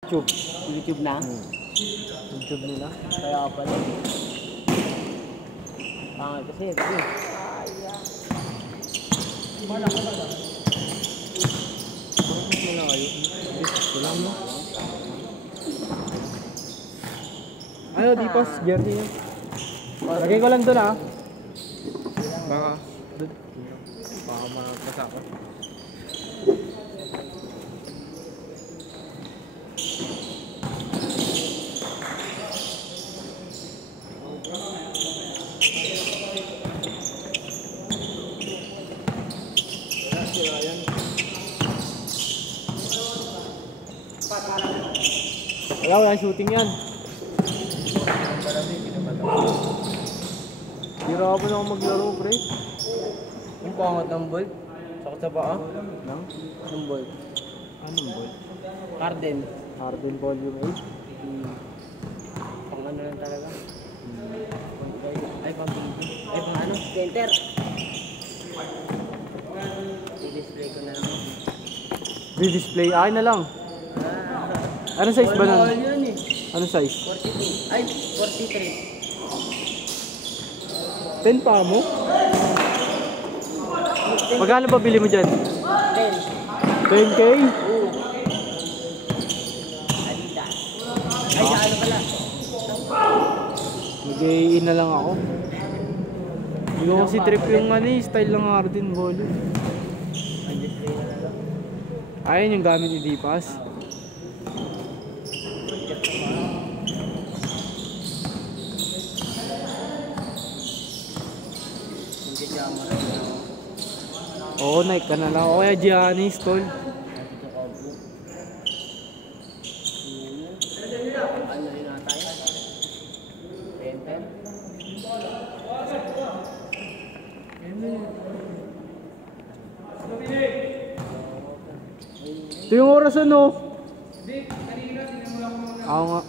YouTube. YouTube na? YouTube nila. Kaya pala. Pangit kasi. Wala mo. Ano, di pas, jersey niya. Lagay ko lang doon ah. Baka, doon. Baka makapasa ko. Wala shooting yan. Hira pa na ako maglaro, pre. Yung pangat ng bolt. Sakot sa paa. Nang? Ng bolt. Anong ball? Harden. Harden volume 8. Pang ano lang talaga. Ay, pang baby. Ay, pang ano? Center. I-display ko na lang. Di-display. Akin na lang. Anong size ba nun? All yun eh. Anong size? 42. Ay, 43. 10 pa mo? Magkano ba bili mo dyan? 10. 10K? Oo. Adidas. Ay, ano pala? Mag-i-in na lang ako. Hindi ko kasi trip yung ano eh, style ng Harden volume. I-display na lang. Ayun yung gamit ni Dipas. Oo, Nike ka na lang. O kaya Giannis, tol. Ano rin ata yan? 10. Ito yung oras ano? Ako nga.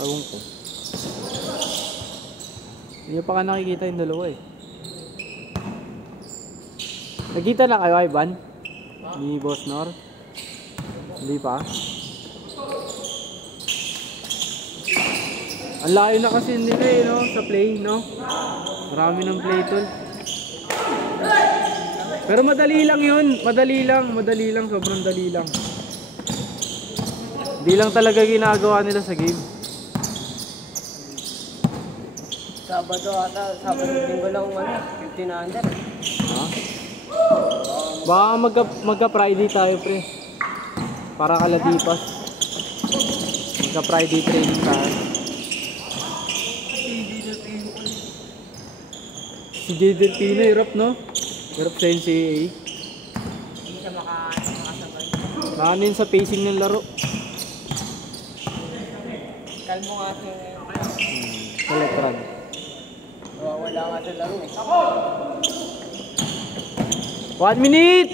Awang ko. Hindi pa ka nakikita yung dalawa eh. Nagkita na kayo, Ivan? Ni Boss Nor? Hindi pa? Ang layo na kasi nila eh, no? Sa play, no? Marami ng play tol. Pero madali lang yun. Madali lang. Sobrang dali lang. Hindi lang talaga ginagawa nila sa game. Sabado linggo lang ano, 15 under. Ha? Baka magka-Friday tayo, pre. Para kaladipas. Magka-Friday training tayo. Si J. Delpino, hirap, no? Hirap sa NCAA. Hindi siya makasabay. Kanin sa pacing ng laro. Kalmo nga siya Sa Letran. wala nga sa laro eh. 1 minute!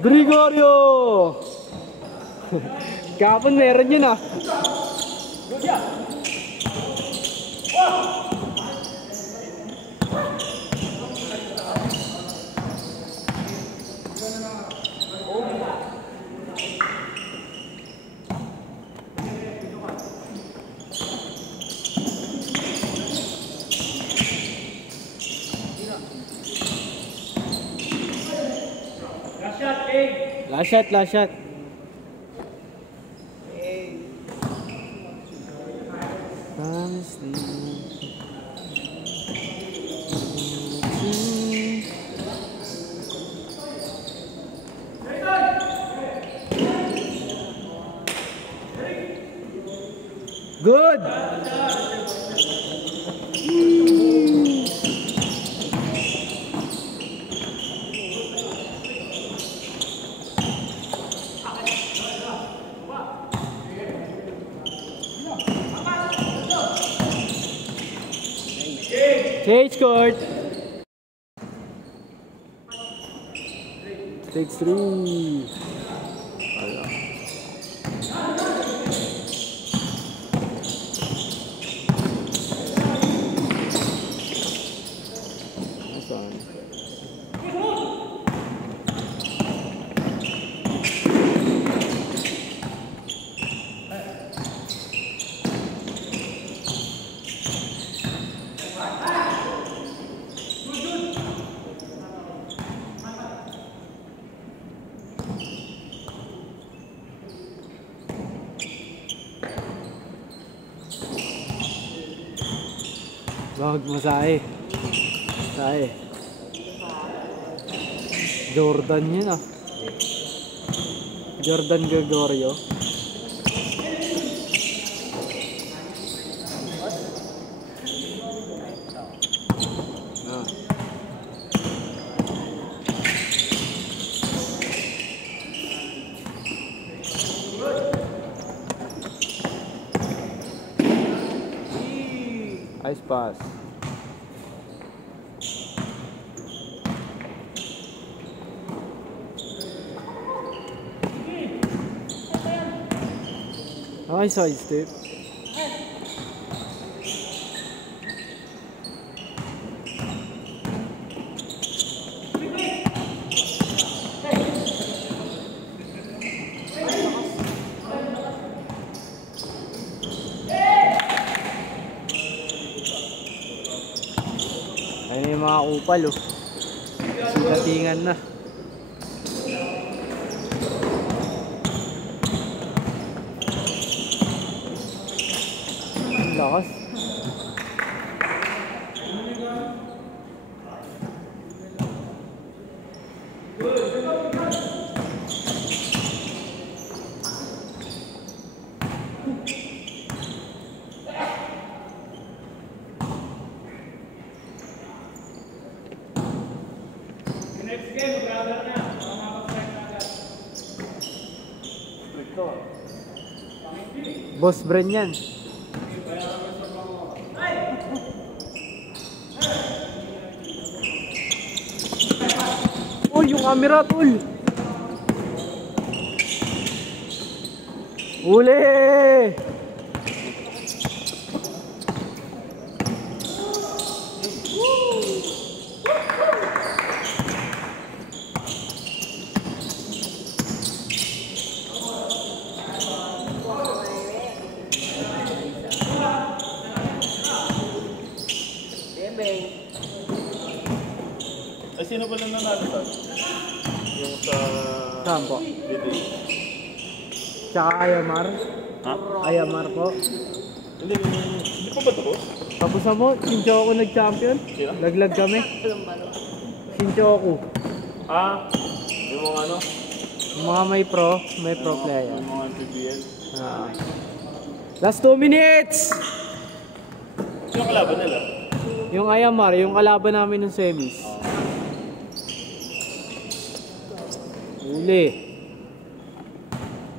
Gregorio! Kapon meron yun ah. Last shot. Good! Change court. Takes 3. Wala. Nasaan? Wag masahe. Masahe. Jordan yun ah. Jordan Gregorio. Ah. Ice pass. Nice side step. Ayun yung mga kupal oh. Datingan na. Ang lakas. Boss Bren yan. Tol, yung camera, tol. Uli! Ay, sino ba lang nanalo sa? Yung sa... Saan po? BD. Tsaka Ayamar. Ha? Ayamar po. Hindi pa ba tapos? Tapos na mo, Shinchoku nag-champion. Sino? Laglag kami. Shinchoku. Ah, yung mga ano? Yung mga may pro player. Yung mga PBL. Ah. Last 2 minutes! Sino kalaban nila? Yung Ayamar, yung kalaban namin ng semis. Uli.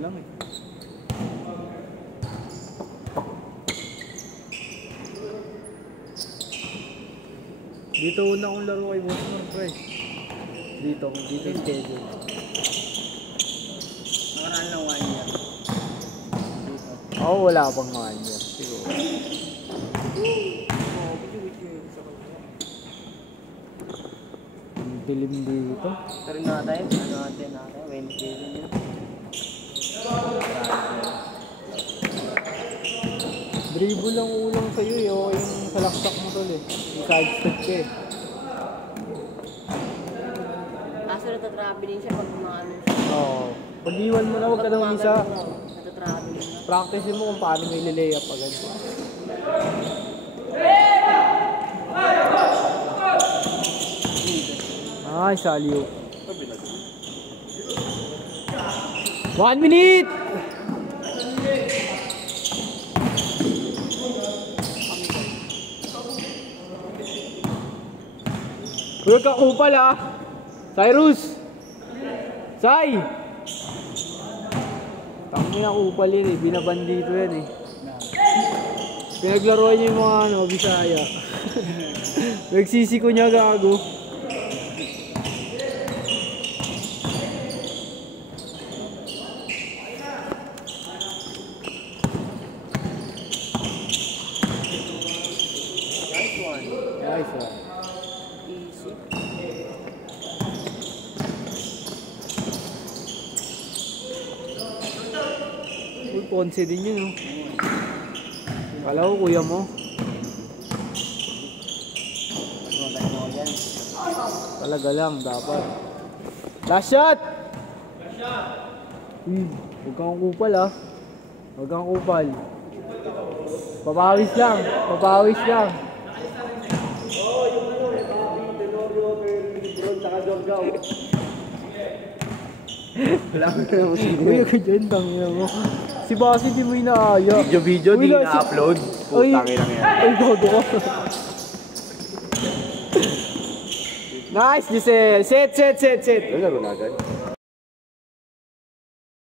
Lang eh. Dito una kong laro kay Bosmar, pre. Dito schedule. Nakaraan lang 1 year. Ako wala pang mga year, siguro. Ang dilim dito. Pero natin, natin, Wednesday din yun. Dribble lang ulang sa'yo eh, o yung salaksak mo tol eh. Yung side step ka eh. Kaso natatraveling siya pag mga ano siya. Oo. Pag-iwan mo na, huwag ka nang isa. Natatraveling na. Practice mo kung paano may lilay-up agad. Ay, saliw. 1 minute! Huwag ka kupal ah! Cyrus! Sai! Tangin na kupal yun eh, binaban dito yan eh. Pinaglaruan niya yung mga ano, Bisaya. Nagsisiko niya gago. Nice one. Easy. Uy, Ponce din yun, oh. Kala ko kuya mo. Talaga lang, dapat. Last shot! Huwag kang kupal, ah. Huwag kang kupal. Papawis lang, papawis lang. Wala ko na naman sige. Uy, ako dyan, tangina mo. Si Basi di mo inaaya. Video-video, Uy, di last- na-upload. Uy, Putangin lang yan. ay, gago ka. Nice, Giselle. Set. Laro na agad.